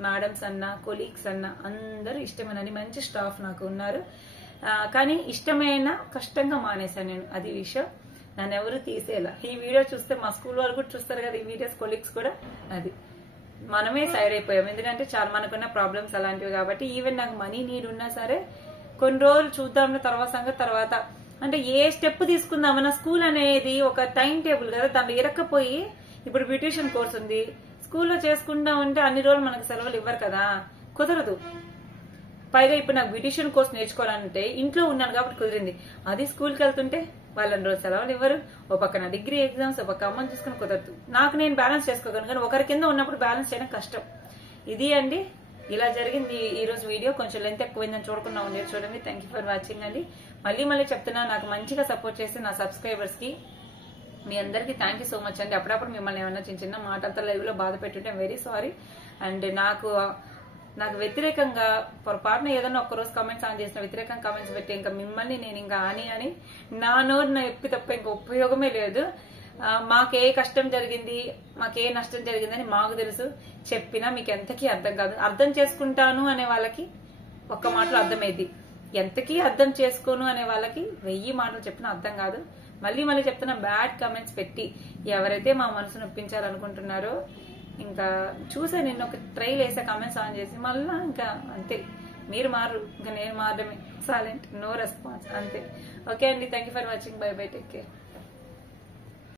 మేడమ్స్ అన్నా, కొలీగ్స్ అన్నా అందరూ ఇష్టమేనని మంచి స్టాఫ్ నాకు ఉన్నారు. కానీ ఇష్టమైన కష్టంగా మానేశాను నేను, అది విషయం. నన్ను ఎవరు తీసేలా. ఈ వీడియో చూస్తే మా స్కూల్ వాళ్ళు కూడా చూస్తారు కదా, ఈ వీడియోస్ కొలీగ్స్ కూడా. అది మనమే సైడ్ అయిపోయాం, ఎందుకంటే చాలా మనకున్న ప్రాబ్లమ్స్ అలాంటివి కాబట్టి. ఈవెన్ నాకు మనీ నీడ్ ఉన్నా సరే కొన్ని రోజులు చూద్దాం తర్వాత సంగతి తర్వాత, అంటే ఏ స్టెప్ తీసుకుందామన్నా స్కూల్ అనేది ఒక టైం టేబుల్ కదా, దాంట్లో ఇరక్కపోయి ఇప్పుడు బ్యూటిషియన్ కోర్స్ ఉంది స్కూల్లో చేసుకుంటా ఉంటే అన్ని రోజులు మనకు సెలవులు ఇవ్వరు కదా, కుదరదు. పైగా ఇప్పుడు నాకు బ్యూటిషియన్ కోర్స్ నేర్చుకోవాలంటే ఇంట్లో ఉన్నాను కాబట్టి కుదిరింది. అది స్కూల్కి వెళ్తుంటే వాళ్ళని రోజు సెలవులు ఇవ్వరు, ఓ పక్కన డిగ్రీ ఎగ్జామ్స్, ఒక అమ్మని చూసుకుని కుదరదు. నాకు నేను బ్యాలెన్స్ చేసుకోగలను, కానీ ఒకరి కింద ఉన్నప్పుడు బ్యాలెన్స్ చేయడం కష్టం. ఇది అండి, ఇలా జరిగింది ఈ రోజు వీడియో. కొంచెం లెంత్ ఎక్కువైందని చూడకుండా ఉండేది చూడండి. థ్యాంక్ యూ ఫర్ వాచింగ్ అండి. మళ్ళీ చెప్తున్నా, నాకు మంచిగా సపోర్ట్ చేసి నా సబ్స్క్రైబర్స్ కి మీ అందరికీ థ్యాంక్ యూ సో మచ్ అండి. అప్పుడప్పుడు మిమ్మల్ని ఏమన్నా చిన్న మాటలతో లైవ్ లో బాధ పెట్టుంటే వెరీ సారీ. అండ్ నాకు వ్యతిరేకంగా పొరపాటున ఏదైనా ఒక్కరోజు కామెంట్స్ ఆన్ చేసిన వ్యతిరేకంగా కామెంట్స్ పెట్టి ఇంకా మిమ్మల్ని నేను ఇంకా అని నా నోరు నా ఎప్పి తప్ప ఇంకా ఉపయోగమే లేదు. మాకే కష్టం జరిగింది, మాకే నష్టం జరిగిందని మాకు తెలుసు. చెప్పినా మీకు ఎంతకీ అర్థం కాదు. అర్థం చేసుకుంటాను అనే వాళ్ళకి ఒక్క మాటలో అర్థమైంది, ఎంతకీ అర్థం చేసుకోను అనే వాళ్ళకి 1000 మాటలు చెప్పినా అర్థం కాదు. మళ్ళీ చెప్తున్నా, బ్యాడ్ కామెంట్స్ పెట్టి ఎవరైతే మా మనసు నొప్పించాలనుకుంటున్నారో ఇంకా చూసా నిన్న ఒక ట్రైల్ వేసా కామెంట్స్ ఆన్ చేసి, మళ్ళా ఇంకా అంతే, మీరు మారు, ఇంకా నేను మారడమే, సైలెంట్, నో రెస్పాన్స్, అంతే. ఓకే అండి, thank you for watching, by by, take care.